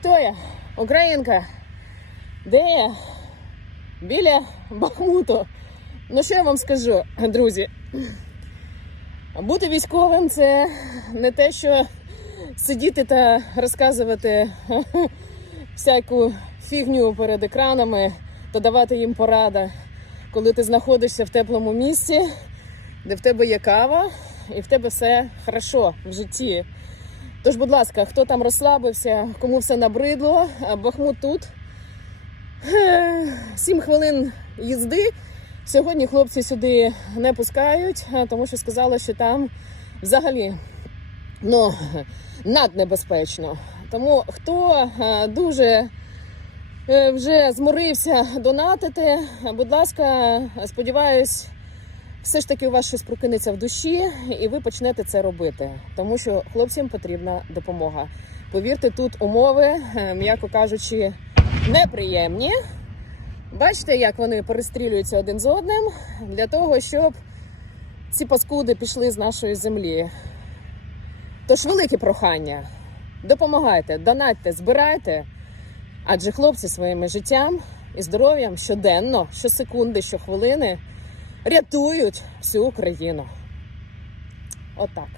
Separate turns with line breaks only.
Хто я? Українка. Де я? Біля Бахмуту. Ну, що я вам скажу, друзі? Бути військовим це не те, що сидіти та розказувати всяку фігню перед екранами та давати їм порада, коли ти знаходишся в теплому місці, де в тебе є кава і в тебе все хорошо в житті. Тож, будь ласка, хто там розслабився, кому все набридло, Бахмут тут. Е, Сім хвилин їзди. Сьогодні хлопці сюди не пускають, тому що сказали, що там взагалі ну, наднебезпечно. Тому хто дуже е, вже зморився донатити, будь ласка, сподіваюсь, все ж таки у вас щось прокинеться в душі, і ви почнете це робити, тому що хлопцям потрібна допомога. Повірте, тут умови, е, м'яко кажучи, неприємні. Бачите, як вони перестрілюються один з одним для того, щоб ці паскуди пішли з нашої землі. Тож велике прохання. Допомагайте, донатьте, збирайте, адже хлопці своїм життям і здоров'ям щоденно, щосекунди, щохвилини рятують всю Україну. Отак.